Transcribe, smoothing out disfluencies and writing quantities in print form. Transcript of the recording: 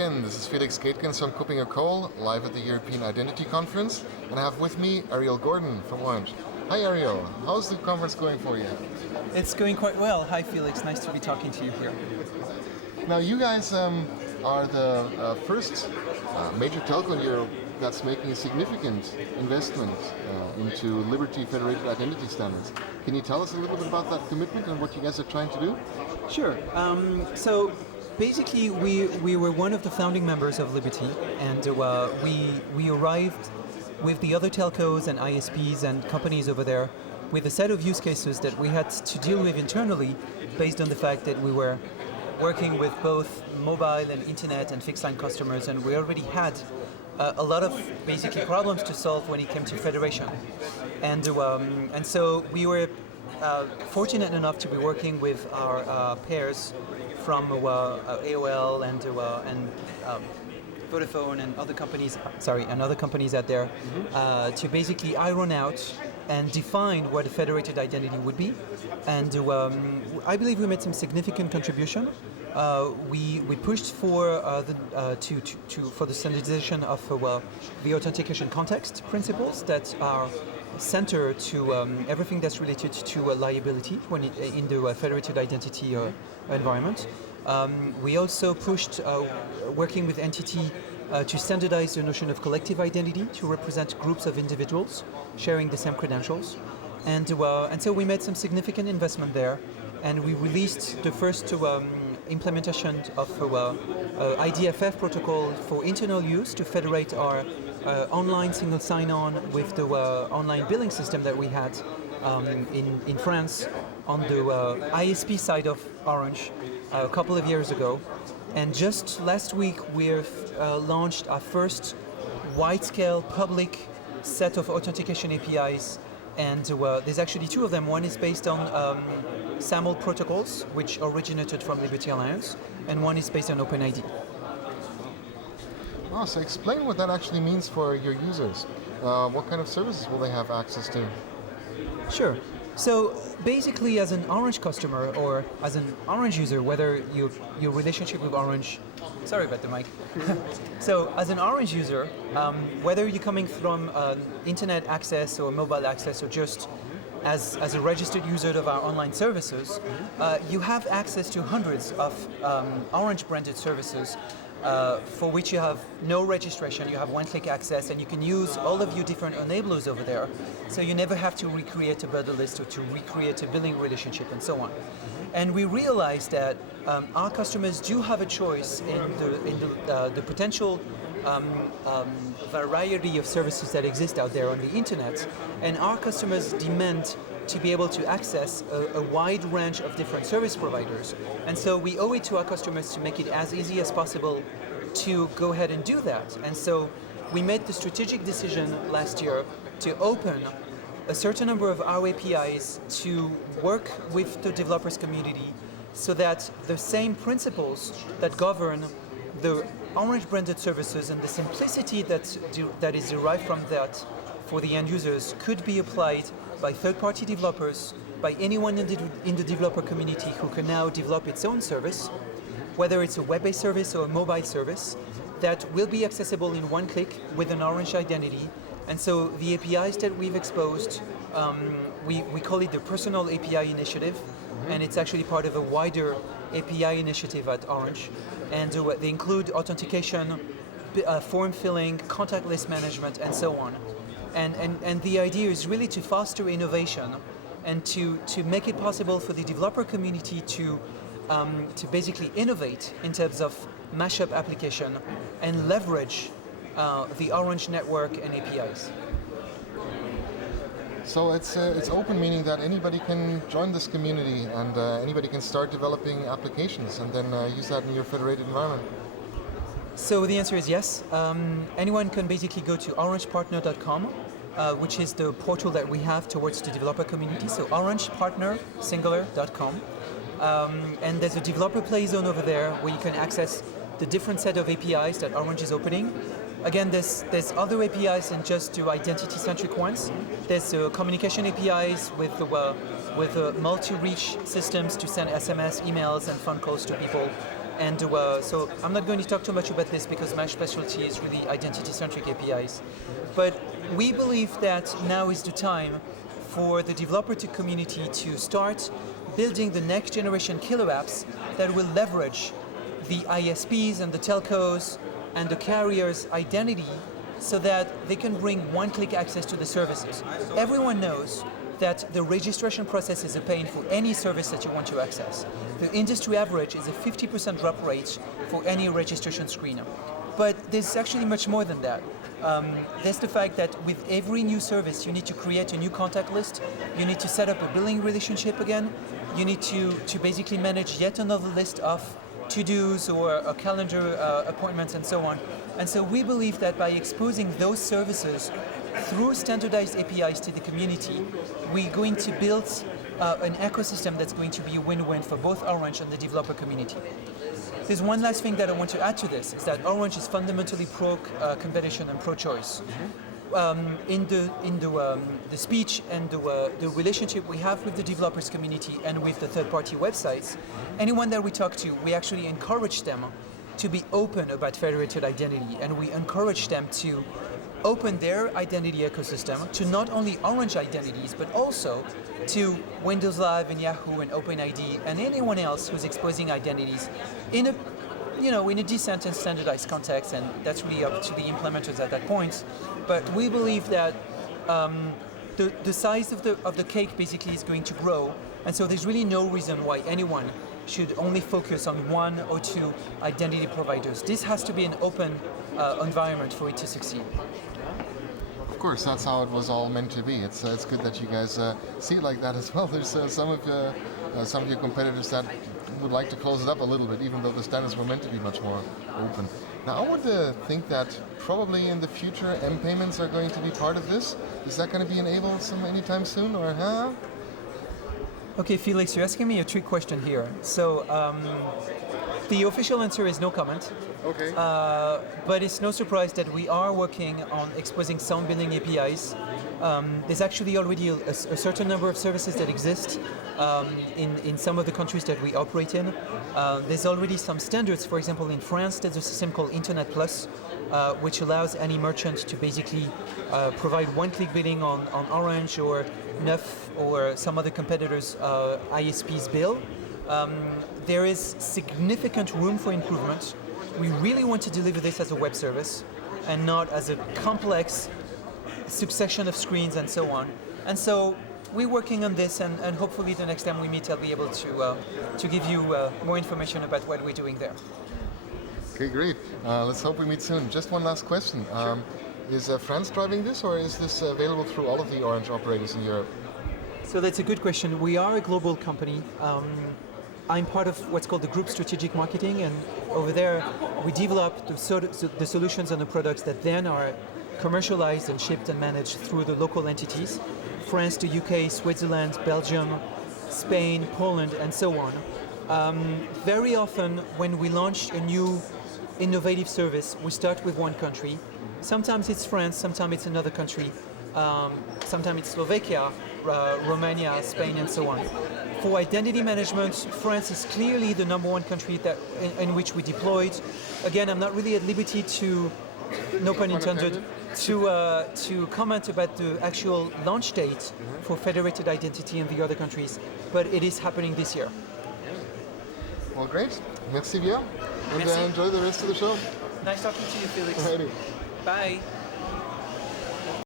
again. This is Felix Gaehtgens from Kupping Cole, live at the European Identity Conference, and I have with me Ariel Gordon from Orange. Hi Ariel, how's the conference going for you? It's going quite well. Hi Felix, nice to be talking to you here. Now you guys are the first major telco in Europe that's making a significant investment into Liberty Federated Identity Standards. Can you tell us a little bit about that commitment and what you guys are trying to do? Sure. So basically we were one of the founding members of Liberty, and we arrived with the other telcos and ISPs and companies over there with a set of use cases that we had to deal with internally based on the fact that we were working with both mobile and internet and fixed line customers, and we already had a lot of basically problems to solve when it came to federation. And so we were fortunate enough to be working with our peers from AOL and Vodafone and other companies. Other companies out there to basically iron out and define what a federated identity would be. And I believe we made some significant contribution. We pushed for for the standardization of the authentication context principles that are center to everything that's related to liability when in the federated identity environment. We also pushed working with NTT to standardize the notion of collective identity to represent groups of individuals sharing the same credentials, and so we made some significant investment there, and we released the first implementation of IDFF protocol for internal use to federate our online single sign-on with the online billing system that we had in France on the ISP side of Orange a couple of years ago. And just last week we've launched our first wide-scale public set of authentication APIs, and there's actually two of them. One is based on SAML protocols, which originated from Liberty Alliance, and one is based on OpenID. Oh, so explain what that actually means for your users. What kind of services will they have access to? Sure. So basically, as an Orange customer or as an Orange user, whether your relationship with Orange, sorry about the mic. So as an Orange user, whether you're coming from internet access or mobile access or just as a registered user of our online services, you have access to hundreds of Orange branded services for which you have no registration, you have one-click access, and you can use all of your different enablers over there. So you never have to recreate a border list or to recreate a billing relationship and so on. And we realized that our customers do have a choice in the potential variety of services that exist out there on the internet, and our customers demand to be able to access a wide range of different service providers. And so we owe it to our customers to make it as easy as possible to go ahead and do that. And so we made the strategic decision last year to open a certain number of our APIs to work with the developers community so that the same principles that govern the Orange branded services and the simplicity that is derived from that for the end users could be applied by third-party developers, by anyone in the developer community who can now develop its own service, whether it's a web-based service or a mobile service, that will be accessible in one click with an Orange identity. And so the APIs that we've exposed, we call it the Personal API Initiative, and it's actually part of a wider API initiative at Orange. And they include authentication, form filling, contact list management, and so on. And the idea is really to foster innovation and to make it possible for the developer community to basically innovate in terms of mashup application and leverage the Orange network and APIs. So it's open, meaning that anybody can join this community and anybody can start developing applications and then use that in your federated environment. So the answer is yes. Anyone can basically go to orangepartner.com, which is the portal that we have towards the developer community. So orangepartner.com. And there's a developer play zone over there where you can access the different set of APIs that Orange is opening. Again, there's other APIs than just the identity-centric ones. There's communication APIs with multi-reach systems to send SMS, emails, and phone calls to people. And so I'm not going to talk too much about this because my specialty is really identity-centric APIs. But we believe that now is the time for the developer community to start building the next generation killer apps that will leverage the ISPs and the telcos and the carriers' identity so that they can bring one-click access to the services. Everyone knows that the registration process is a pain for any service that you want to access. The industry average is a 50% drop rate for any registration screen. But there's actually much more than that. There's the fact that with every new service, you need to create a new contact list, you need to set up a billing relationship again, you need to basically manage yet another list of to-dos or a calendar appointments and so on. And so we believe that by exposing those services through standardized APIs to the community, we're going to build an ecosystem that's going to be a win-win for both Orange and the developer community. There's one last thing that I want to add to this, is that Orange is fundamentally pro-competition and pro-choice. In the speech and the relationship we have with the developers community and with the third-party websites, anyone that we talk to, we actually encourage them to be open about federated identity, and we encourage them to open their identity ecosystem to not only Orange identities, but also to Windows Live and Yahoo and OpenID and anyone else who's exposing identities in a decent and standardized context, and that's really up to the implementers at that point. But we believe that the size of the cake basically is going to grow, and so there's really no reason why anyone should only focus on one or two identity providers. This has to be an open environment for it to succeed. Of course, that's how it was all meant to be. It's good that you guys see it like that as well. There's some of your competitors that would like to close it up a little bit, even though the standards were meant to be much more open. Now, I want to think that probably in the future, M-payments are going to be part of this. Is that going to be enabled anytime soon, or huh? Okay, Felix, you're asking me a trick question here. So the official answer is no comment. Okay. But it's no surprise that we are working on exposing sound billing APIs. There's actually already a certain number of services that exist in some of the countries that we operate in. There's already some standards. For example, in France, there's a system called Internet Plus, which allows any merchant to basically provide one-click billing on Orange or Neuf or some other competitors' ISP's bill. There is significant room for improvement. We really want to deliver this as a web service and not as a complex succession of screens and so on. And so we're working on this, and hopefully the next time we meet I'll be able to give you more information about what we're doing there. Okay, great. Let's hope we meet soon. Just one last question. Sure. Is France driving this, or is this available through all of the Orange operators in Europe? So that's a good question. We are a global company. I'm part of what's called the group strategic marketing, and over there we develop the solutions and the products that then are commercialized and shipped and managed through the local entities. France, the UK, Switzerland, Belgium, Spain, Poland, and so on. Very often when we launch a new innovative service, we start with one country. Sometimes it's France, sometimes it's another country. Sometimes it's Slovakia, Romania, Spain, and so on. For identity management, France is clearly the number one country in which we deployed. Again, I'm not really at liberty to, no pun intended, to comment about the actual launch date for federated identity in the other countries, but it is happening this year. Well, great. Merci bien. And Merci. enjoy the rest of the show. Nice talking to you, Felix. Alrighty. Bye.